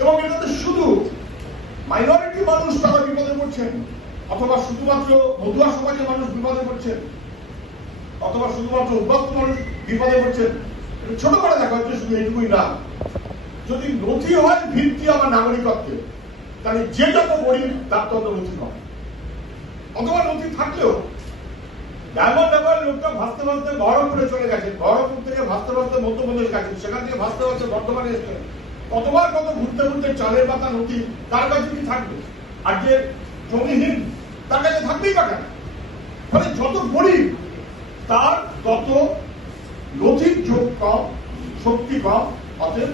এবং এটাতে শুধু মাইনরিটি মানুষ তারা বিপদে পড়ছেন, অথবা শুধুমাত্র মধুয়া সমাজের মানুষ বিপদে পড়ছেন, অথবা শুধুমাত্র উদ্বাস্ত মানুষ বিপদে পড়ছেন। ছোট করে দেখা হচ্ছে শুধু এইটুকুই না, যদি নথি হয় ভিত্তি আমার নাগরিকত্বে, তাহলে যে যত গরিব তার তত নথি হয়। অথবা নথি থাকলেও ডায়মন্ড হারবার লোকটা ভাসতে ভাসতে বহরমপুরে চলে গেছে, বহরমপুর থেকে ভাসতে ভাসতে মধ্যপ্রদেশ গেছে, সেখান থেকে ভাসতে ভাসতে বর্ধমানে এসেছেন, কতবার কত ঘুরতে ঘুরতে চালের পাতা নথি তার কাছে কি থাকবে? আর যে জমিহীন তার কাছে থাকবেই বা কেন? মানে যত গরিব তার তত নথির যোগ কম, শক্তি কম, অতএব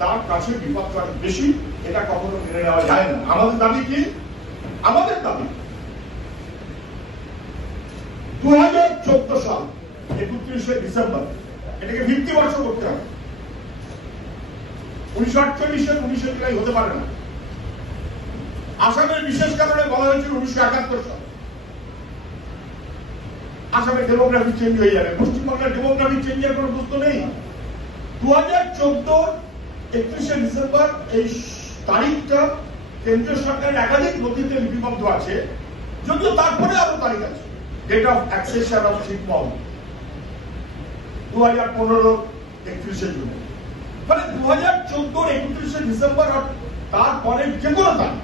তার কাছে বিপদটা বেশি। এটা কখনো মেনে নেওয়া যায় না। আমাদের দাবি কি? আমাদের দাবি 2014 সাল 31শে ডিসেম্বর এটাকে ভিত্তিবর্ষ করতে হবে। 1948 19 জুলাই হতে পারে না। আসামের বিশেষ কারণে বলা হয়েছিল 1971 সাল। আসামের ডেমোগ্রাফি চেঞ্জ হয়ে যাবে, পশ্চিমবঙ্গের ডেমোগ্রাফি চেঞ্জের কোনো প্রশ্ন নেই। 2014 31শে ডিসেম্বর এই তারিখটা কেন্দ্রীয় সরকারের একাধিক নথিতে লিপিবদ্ধ আছে, যদিও তারপরে আরো তারিখ আছে। ডেট অফ অ্যাক্সেশন অফ ছিটমহল 2015 31শে জুন, মানে 2014 31শে ডিসেম্বর আর তারপরে যে কোনো তারিখ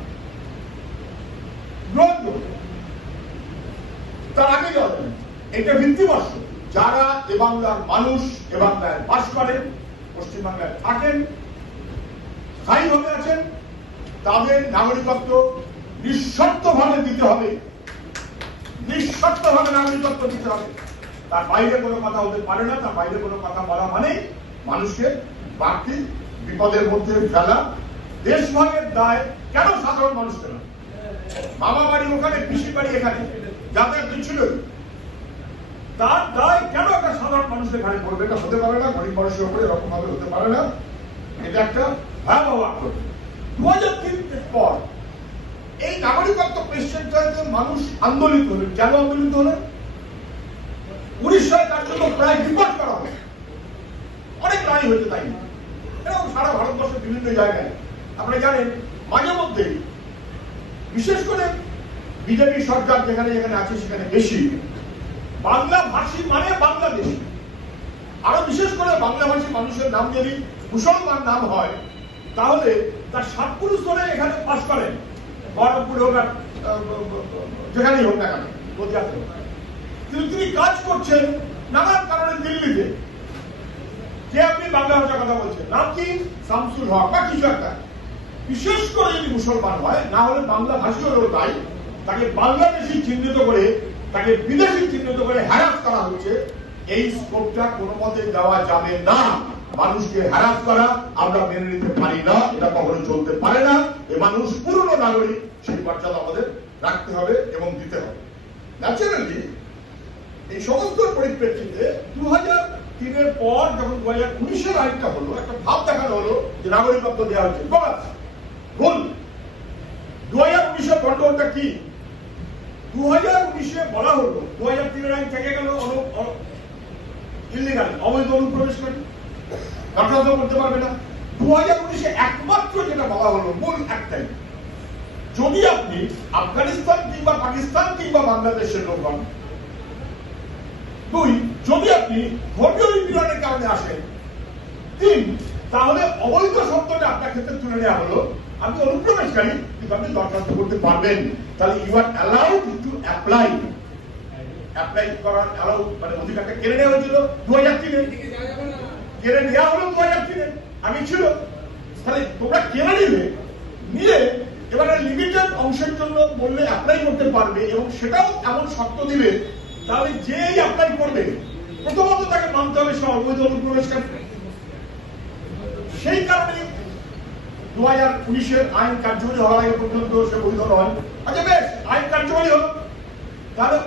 গ্রহণযোগ্য, তার আগে যাওয়া যাবে। এটা ভিত্তিবর্ষ। যারা এ বাংলার মানুষ, এ বাংলায় বাস করেন, পশ্চিমবাংলায় থাকেন, স্থায়ীভাবে আছেন, তাদের নাগরিকত্ব নিঃশর্তভাবে দিতে হবে, নিঃশর্তভাবে নাগরিকত্ব দিতে হবে। তার বাইরে কোনো কথা হতে পারে না। তার বাইরে কোনো কথা বলা মানে মানুষকে বাড়তি বিপদের মধ্যে ফেলা। দেশভাগের দায় কেন সাধারণ মানুষকে না? মামা বাড়ি ওখানে, পিসি বাড়ি এখানে, যাতায়াত ছিল, তার দায় কেন একটা সাধারণ মানুষের ঘাড়ে পড়বে? এটা হতে পারে না। গরিব মানুষের উপরে এরকম ভাবে হতে পারে না। এটা একটা ভয়াবহ আক্রমণ। 2003 পর এই নাগরিকত্ব কোয়েশ্চেনটাতে মানুষ আন্দোলিত হলেন। কেন আন্দোলিত হলেন? উড়িষ্যায় তার জন্য প্রায় ডিপোর্ট করা হবে, অনেক লড়াই হয়েছে। তাই এরকম সারা ভারতবর্ষের বিভিন্ন জায়গায় আপনারা জানেন, মাঝে মধ্যে বিশেষ করে বিজেপি সরকার যেখানে যেখানে আছে সেখানে বেশি বাংলা ভাষী মানে বাংলাদেশী, আরো বিশেষ করে বাংলা ভাষী মানুষের নাম যদি মুসলমান নাম হয়, তাহলে তার সাতপুরুষ ধরে এখানে বাস করেন, বহরমপুরে হোক আর যেখানেই হোক না কেন, নদিয়াতে হোক, কিন্তু তিনি কাজ করছেন নানান কারণে দিল্লিতে। যে আপনি বাংলা ভাষার কথা বলছেন, নাম কি? শামসুল হক বা কিছু একটা। বিশেষ করে যদি মুসলমান হয়, না হলে বাংলা ভাষী হলেও তাই, তাকে বাংলাদেশি চিহ্নিত করে, তাকে বিদেশি চিহ্নিত করে হ্যারাস করা হচ্ছে। এই স্কোপটা কোনো মতে দেওয়া যাবে না। মানুষকে হ্যারাস করা আমরা মেনে নিতে পারি না, এটা কখনো চলতে পারে না। এ মানুষ পূর্ণ নাগরিক, সেই মর্যাদা আমাদের রাখতে হবে এবং দিতে হবে। ন্যাচারালি এই সমস্ত পরিপ্রেক্ষিতে 2003 পর যখন 2019 আইনটা হলো, একটা ভাব দেখানো হলো যে নাগরিকত্ব দেওয়া হচ্ছে, ভুল। 2019 গন্ডগোলটা কি? 2019 বলা হলো 2003 আইন থেকে গেল ইলিগাল, অবৈধ অনুপ্রবেশকারী, রক্ষা করতে পারবে না। 2019 একমাত্র যেটা বলা হলো মূল একটাই, যদি আপনি আফগানিস্তান কিংবা পাকিস্তান কিংবা বাংলাদেশের লোক হন, 2 যদি আপনি ধর্মীয় নিপীড়নের কারণে আসেন, 3 তাহলে অবৈধ শব্দটা আপনার ক্ষেত্রে তুলে নেওয়া হলো, আপনি অনুপ্রবেশকারী কিন্তু আপনি দরখাস্ত করতে পারবেন। তাহলে you are allowed to apply করার অ্যালাউ, মানে অধিকারটা কেড়ে নেওয়া হয়েছিল 2003 কেড়ে নেওয়া হলো 2003 আমি ছিল। তাহলে তোমরা কেড়ে নিয়ে এবারে লিমিটেড অংশের জন্য বললে অ্যাপ্লাই করতে পারবে, এবং সেটাও এমন শর্ত দিবে, তাহলে যেই অ্যাপ্লাই করবে প্রথমত তাকে মানতে হবে সে অবৈধ অনুপ্রবেশকারী। সেই কারণে 2019 আইন কার্যকরী হওয়ার আগে পর্যন্ত সে বৈধ নয়। আচ্ছা বেশ, আইন কার্যকরী হল, তাহলে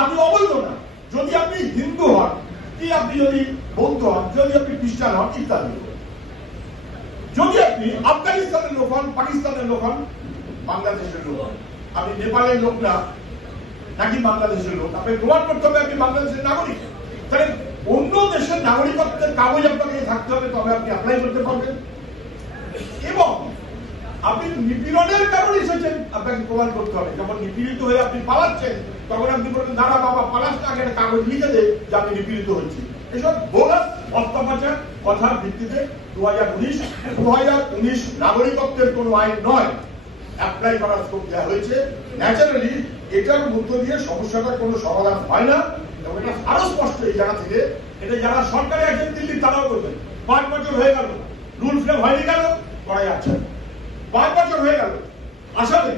আপনি অবৈধ না। যদি আপনি হিন্দু হন, কি আপনি যদি বৌদ্ধ হন, যদি আপনি খ্রিস্টান হন ইত্যাদি, যদি আপনি আফগানিস্তানের লোক হন, পাকিস্তানের লোক হন, বাংলাদেশের লোক হন, আপনি নেপালের লোক না নাকি বাংলাদেশের লোক, আপনি প্রমাণ করতে হবে আপনি বাংলাদেশের নাগরিক। তাহলে অন্য দেশের নাগরিকত্বের কাগজ আপনাকে থাকতে হবে, তবে আপনি অ্যাপ্লাই করতে পারবেন। এবং নিপীড়নের কারণে এসেছেন আপনাকে প্রমাণ করতে হবে। যখন নিপীড়িত হয়ে আপনি পালাচ্ছেন তখন আপনি বলবেন দাঁড়া বাবা পালাস না, আগে একটা কাগজ লিখে দে যে আমি নিপীড়িত হচ্ছি। এসব বোগাস অস্ত্রোপচার কথার ভিত্তিতে 2019 নাগরিকত্বের কোনো আইন নয়, অ্যাপ্লাই করার স্কোপ দেওয়া হয়েছে। ন্যাচারালি এটার মধ্য দিয়ে সমস্যাটার কোনো সমাধান হয় না, এবং এটা আরো স্পষ্ট এই জায়গা থেকে। এটা যারা সরকারি আছেন দিল্লির তারাও করবেন। 5 বছর হয়ে গেল, রুল ফ্রেম হয়নি কেন? করা যাচ্ছে না। 5 বছর হয়ে গেল, আসামে